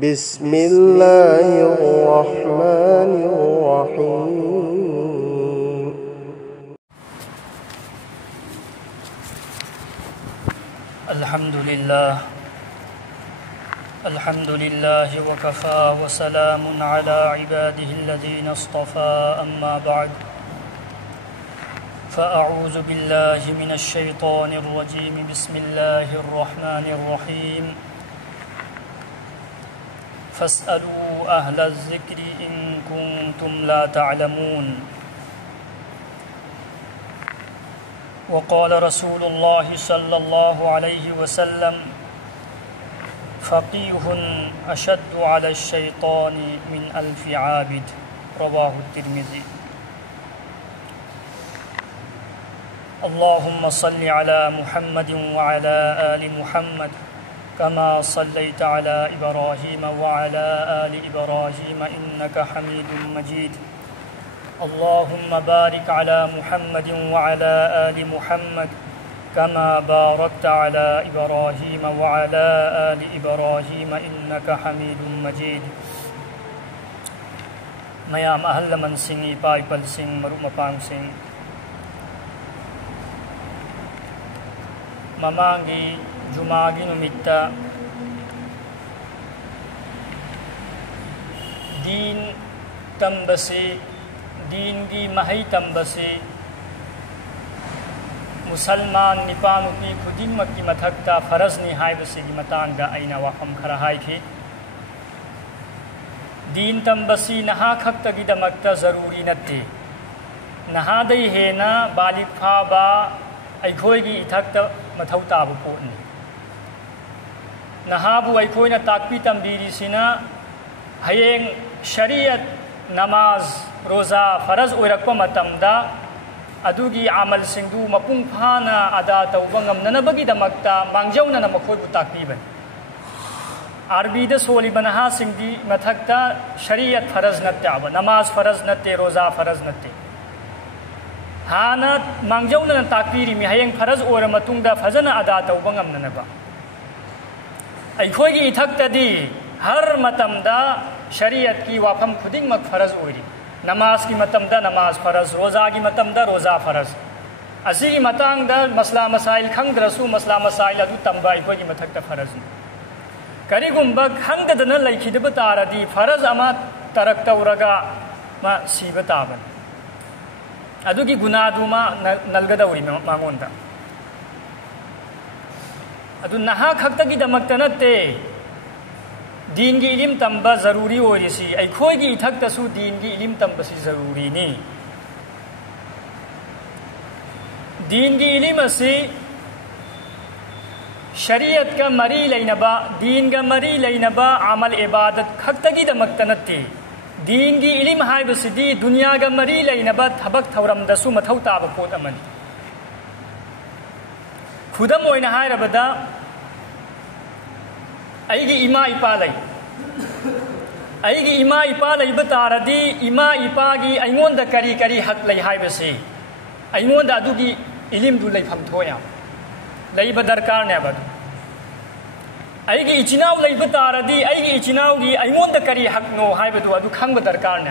بسم الله الرحمن الرحيم. الحمد لله وكفى وسلام على عباده الذين اصطفى أما بعد فأعوذ بالله من الشيطان الرجيم بسم الله الرحمن الرحيم فاسألوا أهل الذكر إن كنتم لا تعلمون وقال رسول الله صلى الله عليه وسلم فقيه أشد على الشيطان من ألف عابد رواه الترمذي. اللهم صل على محمد وعلى آل محمد كما صليت على إبراهيم وعلى آل إبراهيم إنك حميد مجيد. اللهم بارك على محمد وعلى آل محمد كما باركت على إبراهيم وعلى آل إبراهيم إنك حميد مجيد. ميام أهل من سنگی پائی پل سنگ مرو مپانگ سنگ ممانگی جمعگی نمتا دین تنبسی دین کی مہی تنبسی مسلمان نپانو کی خودیمک کی متھکتا فرض نہائی بسی کی متانگا اینا وقم کھرہائی کی دین تنبسی نہا کھکتا کی دمکتا ضروری نتے نہا دی ہے نا بالک فابا ایکھوئی کی اتھکتا متھوتا بپوٹنی نہابو ایکھوئی نا تاکپی تنبیری سینا ہینگ شریعت نماز روزہ فرض اویرکپا متمدا ادوگی عمل سنگدو مپنگ پھانا ادا توبنگم ننبگی دمکتا مانگجو ننمکھوئی بتاکپیبن عربی دا سولی بنہا سنگدی متھکتا شریعت فرض نتے آبا نماز فرض نتے روزہ فرض نتے ہانا مانگجو نن تاکپیری می ہینگ فرض اویرمتنگ دا فزن ادا توبنگم ننبا ایکھوئی کی اتھکتا دی ہر متمدا شریعت کی وافم خودنگ مک فرض اویری نماز کی متم دا نماز فرض روزہ کی متم دا روزہ فرض اسی کی متانگ دا مسئلہ مسائل کھنگ درسو مسئلہ مسائل ادو تنبا ایکھوئی کی متھک دا فرض کری گمبک ہنگ دنا لیکھی دا بتارا دی فرض اما ترکتا ورگا ما سیبتا بن ادو کی گناہ دو ما نلگدا وری مانگون دا ادو نہا کھکتا کی دمکتا نتے دین کی علم تنبا ضروری ہو رسی ایکھوئی کی اتھک تسو دین کی علم تنبا سی ضروری نہیں دین کی علم اسی شریعت کا مری لینبا دین کا مری لینبا عمل عبادت کھکتگی دمکتنتی دین کی علم ہائی بسی دی دنیا کا مری لینبا تھبک تھورم دسو متھو تابا پوت امن خودم ہوئی نہائی ربدا ایگی اما اپا لئی ایگی اما اپا لئی بتارا دی اما اپا گی ایمون دا کری کری حق لئی ہائی بسی ایمون دا ادو گی علم دو لئی پھمتھویا لئی بدرکار نے بدو ایگی اچناو لئی بتارا دی ایگی اچناو گی ایمون دا کری حق نو ہائی بدو ادو کھنگ بدرکار نے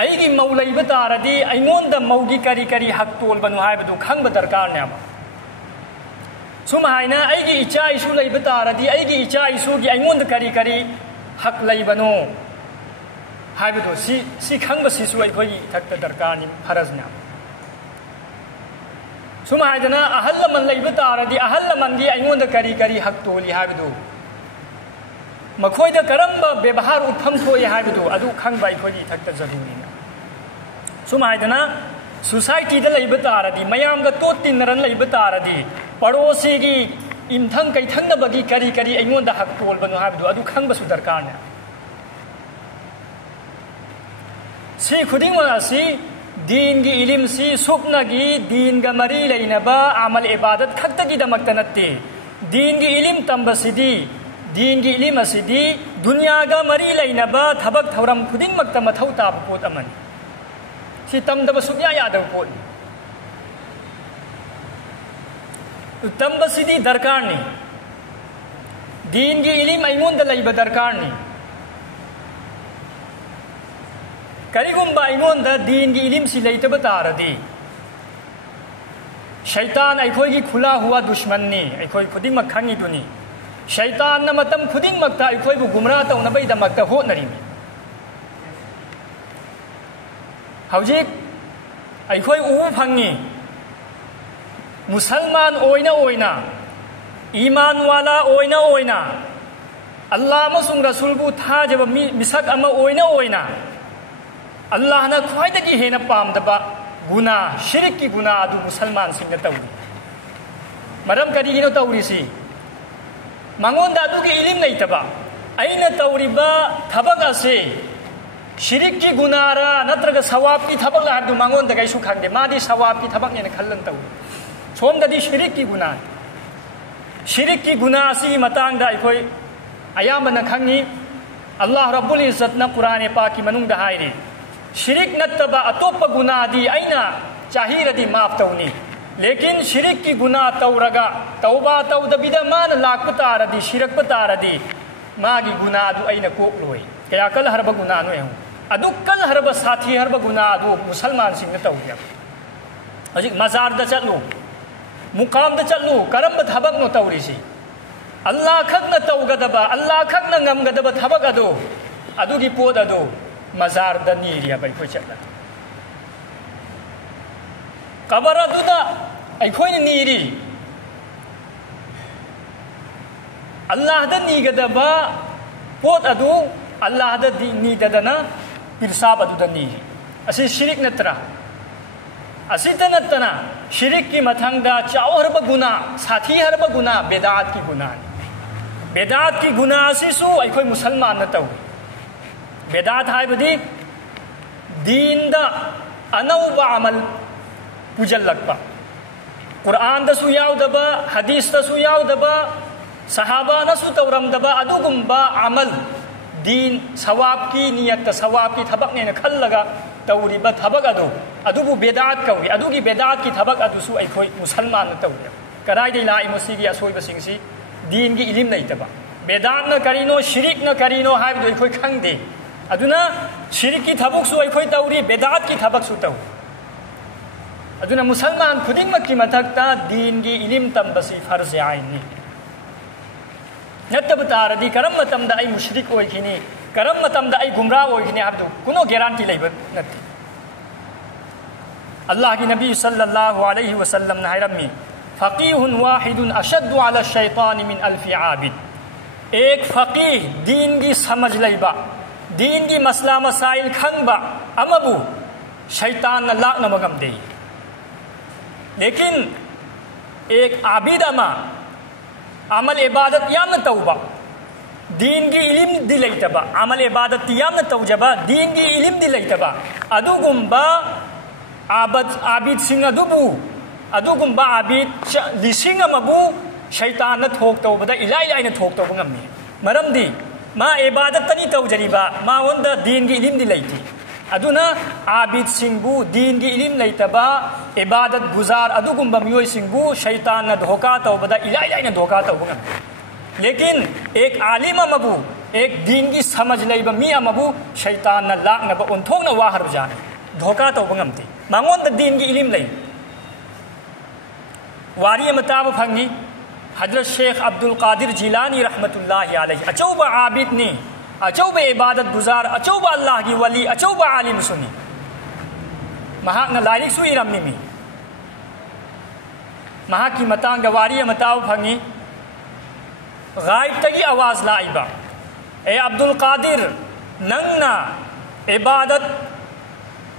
ایگی مو لئی بتارا دی ایمون دا موگی کری کری حق تول بنو ہائی بدو کھنگ بدرکار نے سمہائنا ایگی اچا ایسو لئی بتارا دی ایگی اچا ایسو گی ایمون دا کری کری حق لئی بنو ہائی بدو سی کھنگ بسیسو ایکھوئی تھکتا درکانی فرض نام سمہائنا اہل من لئی بتارا دی اہل من دی ایمون دا کری کری حق تولی ہائی بدو مکھوئی دا کرم با بے بہار اتھم تھوئی ہائی بدو ادو کھنگ با ایکھوئی تھکتا ضروری نام سمہائنا سوسائٹی دا لئی بتارا دی میام دا تو تنرن لئی بتارا دی پڑوسی کی امتھنگ کئی تھنگ بگی کری کری ایمون دا حق تول بنو ہائی بدو ادو کھنگ بسو درکار نام سی خودنگ ونا سی دین کی علم سی سکنگی دین کا مری لینبا عمل عبادت کھکتگی دمکتنتی دین کی علم تنبسی دی دین کی علم اسی دی دنیا کا مری لینبا تھبک تھورم خودنگ مکتا متھو تاب پوت امن سی تم دب سبیا یادو پوت تنبسی دی درکار نہیں دین کی علم ایمون دا لئیب درکارنی کریگم با ایمون دا دین کی علم سی لیتب تاردی شیطان ایکوئی کی کھلا ہوا دشمنی ایکوئی خودی مکھنگی دونی شیطان نمتم خودی مکتا ایکوئی بو گمراہ تا نبی دا مکتا ہو نریمی ہوجیک ایکوئی او پھنگی مسلمان اوینا اوینا ایمان والا اوینا اوینا اللہ مسنگ رسول بو تھا جب مسک اما اوینا اوینا اللہ نا خواہد کی ہے نا پام دبا گناہ شرک کی گناہ ادو مسلمان سنگ توری مرم کری گینو توری سی مانگون دا ادو کی علم نہیں تبا این توری با تھبک اسے شرک کی گناہ را نترگ ثواب کی تھبک لہر دو مانگون دا گیسو کھنگ دے ما دی ثواب کی تھبک نینا کھلن توری سوم دا دی شرک کی گناہ شرک کی گناہ سی متانگ دا کوئی ایام نکھنگی اللہ رب العزت نا قرآن پاک کی منونگ دا ہائی شرک نتبا اتوپ گناہ دی اینا چاہیر دی معاف تونی لیکن شرک کی گناہ تورگا توبہ تو دبیدہ مان لاک پتا ردی شرک پتا ردی ماگی گناہ دو اینا کوک لوئی کیا کل ہرب گناہ نوے ہوں ادو کل ہرب ساتھی ہرب گناہ دو مسلمان سنگ تویا مزار دا چلو مقام دا چلو کرم با تھبک نو توری سی اللہ کھنگ نا توگا دبا اللہ کھنگ نا غم گا دبا تھبک ادو ادو کی پود ادو مزار دا نیریا بھائی کوئی چلتا قبر ادو دا ای کوئی نیری اللہ دا نیگا دبا پود ادو اللہ دا نیگا دنا پرساب ادو دا نیری اسی شرک نترا اسی تنتنا شرک کی متھنگ دا چاو ہربا گناہ ساتھی ہربا گناہ بیدات کی گناہ بیدات کی گناہ اسی سو ای کوئی مسلمان نتاو بیدات ہائی بدی دین دا انوبا عمل پوجل لگپا قرآن دا سو یاو دبا حدیث دا سو یاو دبا صحابہ نسو تورم دبا ادو گمبا عمل دین ثواب کی نیت تا ثواب کی تھبک نینا کھل لگا توری با تھبک ادو بو بیدات کوئی ادو کی بیدات کی تھبک ادو سو ای کوئی مسلمان نتاوی کرائی دی لائی مسیگی اسوئی بسنگ سی دین کی علم نہیں تبا بیدات نہ کرینو شرک نہ کرینو ہائی بدو ای کوئی کھنگ دے ادونا شرک کی تھبک سو ای کوئی توری بیدات کی تھبک سو تو ادونا مسلمان خودنگ مکی متکتا دین کی علم تم بسی فرض آئینی نتب تاردی کرم متم دا ای مشرک ہوئی کینی کرم متم دا ای گمراہ ہوئی کینی عبدو کنو گیرانٹی لئی بد نتی اللہ کی نبی صلی اللہ علیہ وسلم نے رمی فقیہ واحد اشد علی الشیطان من الف عابد ایک فقیہ دین کی سمجھ لئی با دین کی مسئلہ مسائل کھنگ با امبو شیطان نہ لاک نہ مگم دے لیکن ایک عابد اما عمل عبادت یام نہ توبہ دین کی علم دلی تبا عمل عبادت یام نہ توجبہ دین کی علم دلی تبا ادو گمبا عابد سنگ ادو گمبا عابد لسنگ مبو شیطان نہ تھوک تو بدا الہی نہ تھوک تو بنگمی مرم دی ما عبادت تنی تو جریبا ما وندا دین کی علم دلی تھی ادونا عابد سنگبو دین کی علم لئی تبا عبادت گزار ادو گمبا میوئی سنگبو شیطان نہ دھوکا تو بدا الہی نہ دھوکا تو بنگمی لیکن ایک عالم مبو ایک دین کی سمجھ لئی با می مبو شیطان نہ لاک نہ با انتھوک نہ واہر جانے دھوکا تو بنگم تھی مانگون دا دین کی علم لئی واری مطابق پھنگی حضرت شیخ عبد القادر جیلانی رحمت اللہ علیہ اچوبہ عابد نی اچوبہ عبادت گزار اچوبہ اللہ کی ولی اچوبہ عالم سنی مہاک نہ لائلک سوئی رمی می مہاک کی متان گواری مطابق پھنگی غائب تگی آواز لائبا اے عبد القادر ننگنا عبادت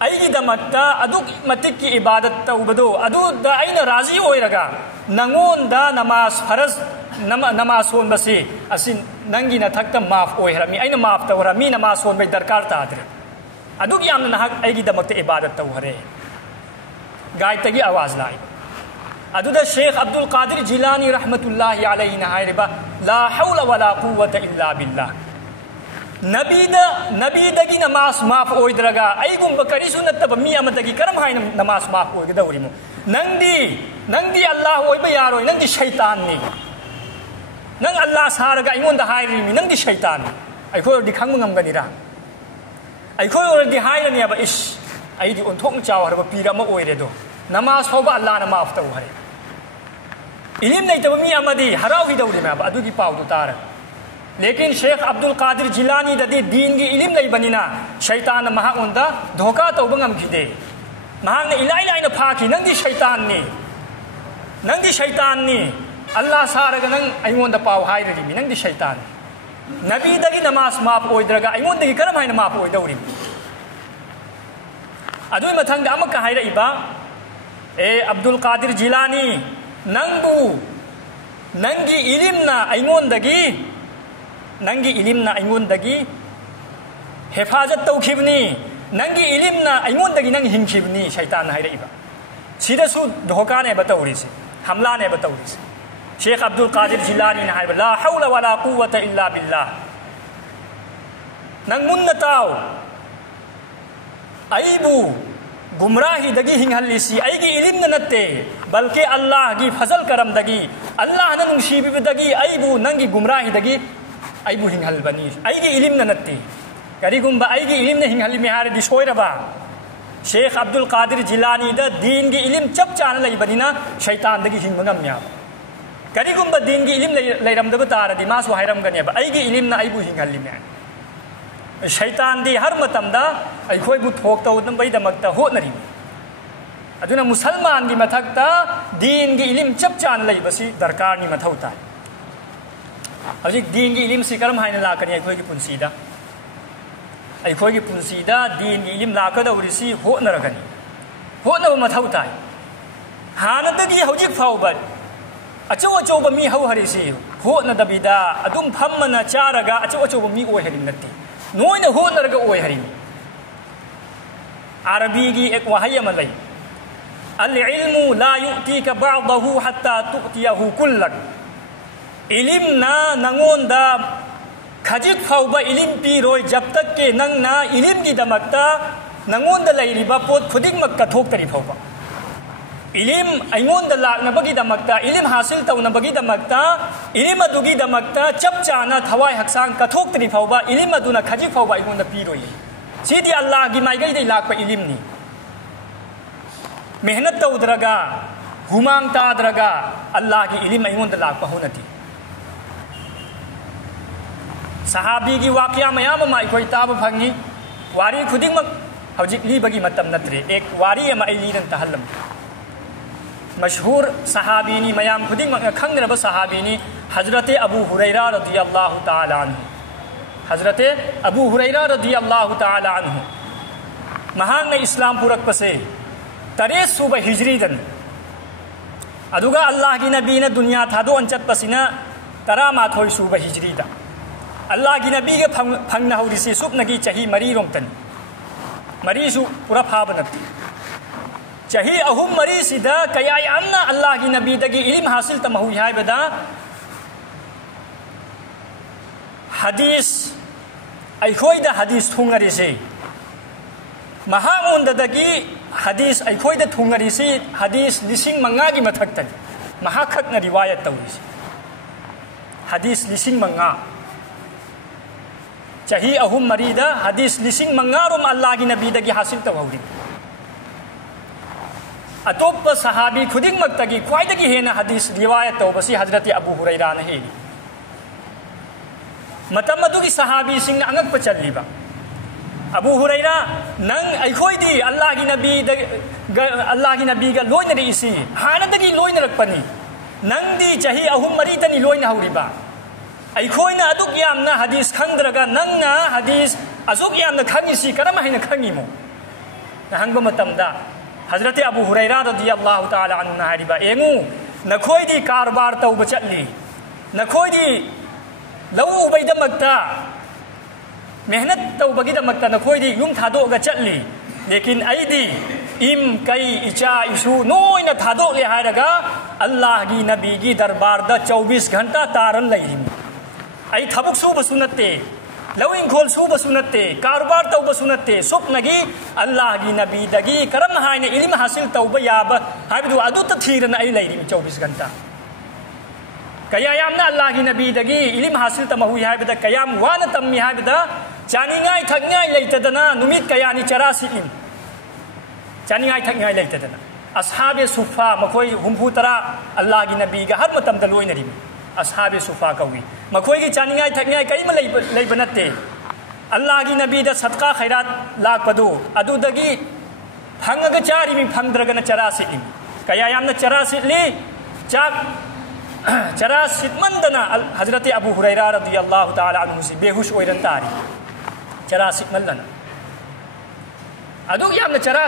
ای دمتا ادو متک کی عبادت توبدو ادو دا این راضی ہوئی رگا ننگون دا نماز فرض نماز ہون بسی اسی ننگی نتھکتا معاف ہوئی رمی این معاف تو رمی نماز ہون بی درکار تا در ادو کی آمنا نحق ای دمتا عبادت تو ہرے غائب تگی آواز لائی ادو دا شیخ عبد القادر جیلانی رحمت اللہ علیہ نہائی ربا لا حول ولا قوة الا باللہ نبی دگی نماز معاف ہوئی درگا ای گم بکری سنت تب می امدگی کرم ہائی نماز معاف ہوئی دوری مو ننگ دی اللہ ہوئی بیار ہوئی ننگ دی شیطان نی nang Allah saraga ingon da hairi mi nang di shaitan ai khoi di khang ngam gani ra ai khoi di haira ni aba ish ai di onthok chaw har ba pira ma oire do namaz hoba Allah na maaf tau hari ilim nei taw mi amadi harau hi dawri ma ba adu gi pau du tar lekin Sheikh Abdul Qadir Jilani da di din gi ilim nei banina shaitan na maha onda dhoka taw bangam khide maha na ilai lai na pha ki nang di shaitan ni Allah saraga nang aingon da pau hai ri mi nang di shaitan nabi dagi namaz maaf oidraga aingon dagi karam hai na maaf oidawri adui mathang da amaka haira iba Abdul Qadir Jilani nangbu nangi ilimna aingon dagi hefazat tawkhibni nangi ilimna aingon dagi nang hingkhibni shaitan haira iba sida su dhoka ne batawri se hamla ne batawri se Sheikh Abdul Qadir Jilani na haira la hawla wala quwwata illa billah nang munna taw aibu gumrahi dagi hinghallisi aigi ilim na natte balke Allah gi fazal karam dagi Allah na nungshi bi dagi aibu nangi gumrahi dagi aibu hinghal bani aigi ilim na natte kari gumba aigi ilim na hinghali me hare di soira ba Sheikh Abdul Qadir Jilani da din gi ilim chap chan lai banina shaitan dagi hingmangam nya kari gumba din gi ilim lairam da batara di masu hairam gane ba aigi ilim na aibu hinghali me shaitan di har matamda ai khoi bu thok taw nam bai damakta hotnari aduna musalman gi mathakta din gi ilim chap chan lai basi darkar ni mathauta hajik din gi ilim sikaram haina la kani ai khoi gi punsida din gi ilim la ka dawri si hotnaragani hotna mathauta hana dagi hojik faubat achaw ba mi hau hari si hotna dabida adum phammana charaga achaw ba mi oi harin natti نوين هو نرجع ويهرين عربيجي إك وهي ملي العلم لا يؤتيك بعضه حتى تؤتيه كلك علمنا نعون دا خجيت فوبا علم بيروي جب تك کے نعنا علم کی دمکتا نعون دا لائری باپوت خودی مکہ تھوک تری فوبا علم ایمون دا لاک نبگی دمکتا علم حاصل تو نبگی دمکتا علم ادوگی دمکتا چپ چانا تھوائی حقسان کتھوک تری فوبا علم ادونا کھجی فوبا ایمون دا پیروئی سیدھی اللہ کی مائی گئی دی لاک پا علم نی محنت تو درگا ہمانگ تا درگا اللہ کی علم ایمون دا لاک پا ہونتی صحابی کی واقعہ میام مائی کوئی تاب پھنگی واری خودی مک حوجک لی بگی متم نتری ایک واری مائی لیرن تحلم مشہور صحابینی میام خودی کھنگرب صحابینی حضرت ابو ہریرہ رضی اللہ تعالی عنہ حضرت ابو ہریرہ رضی اللہ تعالی عنہ مہان نے اسلام پورک پسے 30 صوبہ ہجری دن ادوگا اللہ کی نبی نے دنیا تھا دو انچت پسینا 13 ہوئی صوبہ ہجری دا اللہ کی نبی کے پھنگنا ہو رسی سب نگی چہی مری رومتن مری سو پورا پھابنتی چہی اہم مری سیدھا کیا یامنا اللہ کی نبی دگی علم حاصل تمہوی ہے بدا حدیث ایکھوئی دا حدیث تھونگری سے مہامون دگی حدیث ایکھوئی دا تھونگری سے حدیث لسنگ منگا کی متھکتن مہاکھک نا روایت توی سے حدیث لسنگ منگا چہی اہم مری دا حدیث لسنگ منگا روم اللہ کی نبی دگی حاصل تمہوی اتوپ صحابی خودی مکتگی کوائدگی ہے نا حدیث روایت تو بسی حضرت ابو ہریرہ نے ہے متمدو کی صحابی سنگ انگک پچل لیبا ابو ہریرہ ننگ ایکھوئی دی اللہ کی نبی گا لوئی نری اسی حاندگی لوئی نرک پنی ننگ دی چہی اہم مریدنی لوئی نہو ریبا ایکھوئی نا ادوک یامنا حدیث کھنگ درگا ننگ نا حدیث ازوک یامنا کھنگی سی کرم ہے نا کھنگی مو نہنگ متمدہ حضرت ابو ہریرہ رضی اللہ تعالی عنہ نہریبا اینگو نکھوئی دی کاربار تو بچلی نکھوئی دی لو ubay damagta mehnat taw bagi damagta نکھوئی دی یوم تھادو گا چلی لیکن ایدی ام کئی اچا ایشو نوئی نا تھادو لے ہائے رگا اللہ کی نبی کی دربار دا 24 گھنٹہ تارن لئیم ای تھبک سو بسنتے لوین کھول سو بسنتے کاروبار تو بسنتے سب نگی اللہ کی نبی دگی کرم ہائے علم حاصل تو بیاب ہائی بدو ادو تثیرن ای لئیم 24 گھنٹہ kaya yamna Allah gi nabi dagi ilim hasil tamahui haibada kayam wana tammi haibada chaningai thakngai leitadana numit kaya ni chara silim chaningai thakngai leitadana ashabe sufa makoi humpu tara Allah gi nabi ga har matam da loinari ashabe sufa kawi makoi gi chaningai thakngai kaima leibanatte Allah gi nabi da sadqa khairat lakpadu adudagi hangaga chari mi phangdragana chara silim kaya yamna chara sitli chak chara sitmandana Hazrat Abu Hurairah radhiyallahu ta'ala anhu si behush oiran tari chara sitmallana adu yamna chara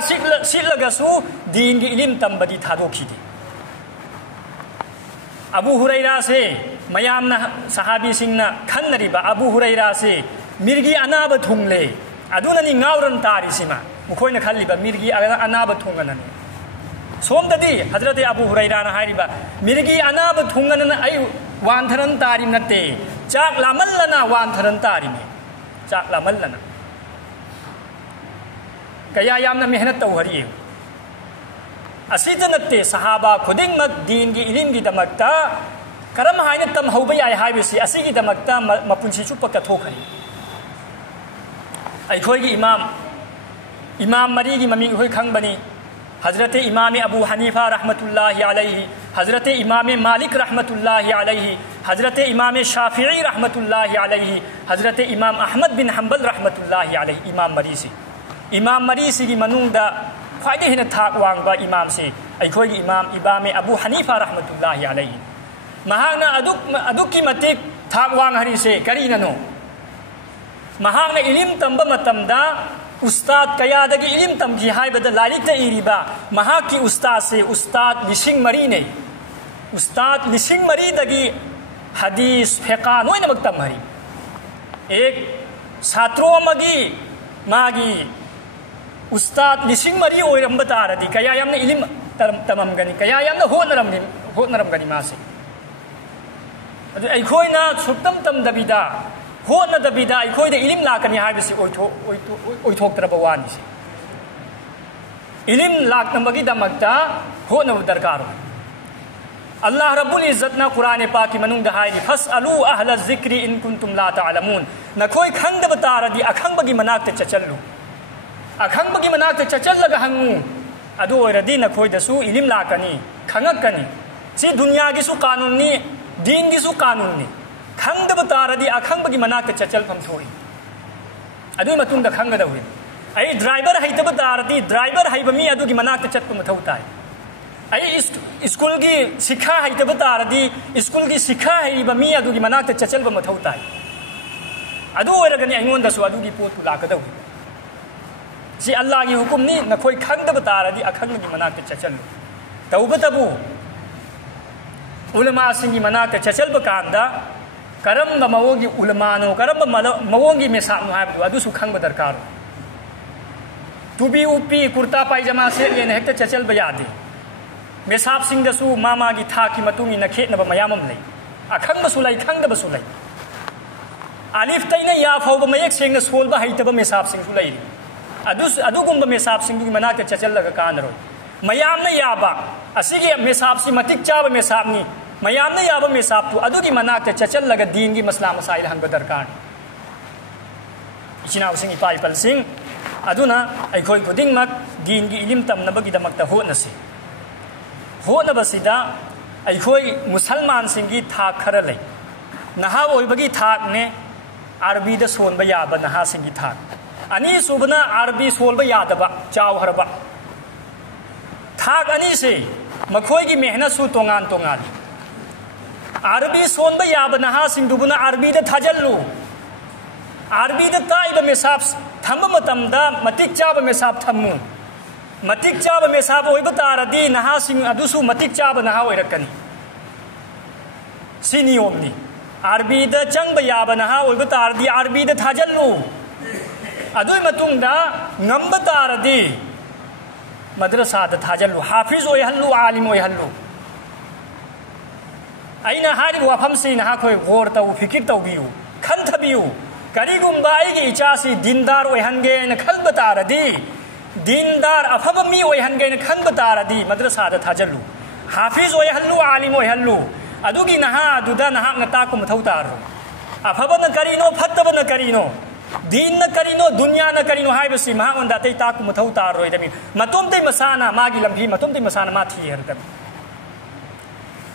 sitlagasu din gi ilim tambadi thadokidi Abu Hurairah se mayamna sahabi singna khannariba Abu Hurairah se mirgi anaba thungle aduna ni ngauran tari sima mukhoina khalliba mirgi anaba thunganani somdadi Hazrat Abu Hurairah na hariba mirgi anaba thunganana ai wantharan tari natte chak lamallana wantharan tari me chak lamallana kaya yamna mehnat tawhari asida natte sahaba khuding mak din gi ilim gi damakta karam haina tam hauba yai haibisi asigi damakta mapunsi chu pakka thokhari ai khoi gi imam mari gi mami hoi khangbani Hazrat Imam Abu Hanifa rahmatullahi alayhi, Hazrat Imam Malik rahmatullahi alayhi, Hazrat Imam Shafi'i rahmatullahi alayhi, Hazrat Imam Ahmad bin Hanbal rahmatullahi alayhi, Imam Marisi ki manungda khwaide hina thak wangba imam se aikhoi gi imam Abu Hanifa rahmatullahi alayhi mahana aduk ki matik thak wang hari se kari nano mahana ilim tamba matamda Ustad kaya dagi ilim tamki haibada lalita iriba mahaki ustad se ustad lishing mari ne ustad lishing mari dagi hadis fiqh noi na magtam hari ek satro magi ustad lishing mari oiram bataradi kaya yamna ilim tamam gani kaya yamna hotnaram gani mase adu ai khoina suktam tam dabida hotna dabida ai khoida ilim lakani haibisi oithok taraba wani se ilim laknamagi damakta hotna darkar Allah Rabbul Izzat na Quran Pak ki manung da haini fasalu ahla zikri in kuntum la ta'lamun na khoi khangda bataradi akhang bagi manak te chachallu akhang bagi manak te chachallaga hangu adu oiradi na khoi da su ilim lakani khangakani si dunya gi su kanun ni din gi su kanun ni khangda bataradi akhang bagi manak te chachal pham thoi adu matung da khangga da hui ai driver haita bataradi driver haiba mi adu gi manak te chat pu mathau tai ai school gi sikha haita bataradi school gi sikha haiba mi adu gi manak te chachal ba mathau tai adu oiragani aingon da su adu gi pot la ka da hui si Allah gi hukum ni na khoi khangda bataradi akhang gi manak te chachal tawbatabu ulama singi manak te chachal ba kanda karamba mawogi ulamano karamba mawogi mesam no habu adu su khang ba darkar tubi upi kurta paijama se le ne hekta chachal ba yadi mesap sing da su mama gi tha ki matungi na khet na ba mayamam lei akhang ba su lai khang da ba su lai alif taina ya phau ba mayek sing na sol ba haita ba mesap sing su lai adu gumba mesap sing gi manak te chachal la ka kanro mayam na ya ba asigi mesap si matik cha ba mesap ni mayam na yaba mesap tu adu gi manak te chachal laga din gi masla masail han badarkan ichina using ipai pal sing aduna ai khoi kuding mak din gi ilim tam na bagi damak ta ho na si ho na basida ai khoi musalman sing gi thak khara lai naha oi bagi thak ne arbi da son ba ya ba naha sing gi thak ani subna arbi sol ba ya da ba chaw harba thak ani se makhoi gi mehnat su tongan Arabi son ba ya bana ha sing dubuna Arabi da thajallu Arabi da tai ba mesap thamba matam da matik cha ba mesap thammu matik cha ba mesap oi ba taradi na ha sing adusu matik cha ba na ha oi rakani sini omni Arabi da chang ba ya bana ha oi ba taradi Arabi da thajallu adui matung da ngam ba taradi madrasa da thajallu hafiz oi hallu alim oi hallu aina hari wafam si na khoi gor ta fikir ta biu khan thabiu karigum bai gi ichasi dindar oi hange na khalba taradi dindar afaba mi oi hange na khan ba taradi madrasa da thajallu hafiz oi hallu alim oi hallu adugi naha aduda nahak na taku mathau taro afabana karino phattabana karino din na karino dunya na karino haibasi mahak onda tei taku mathau taro idami matom tei masana magi lambi matom tei masana ma thi her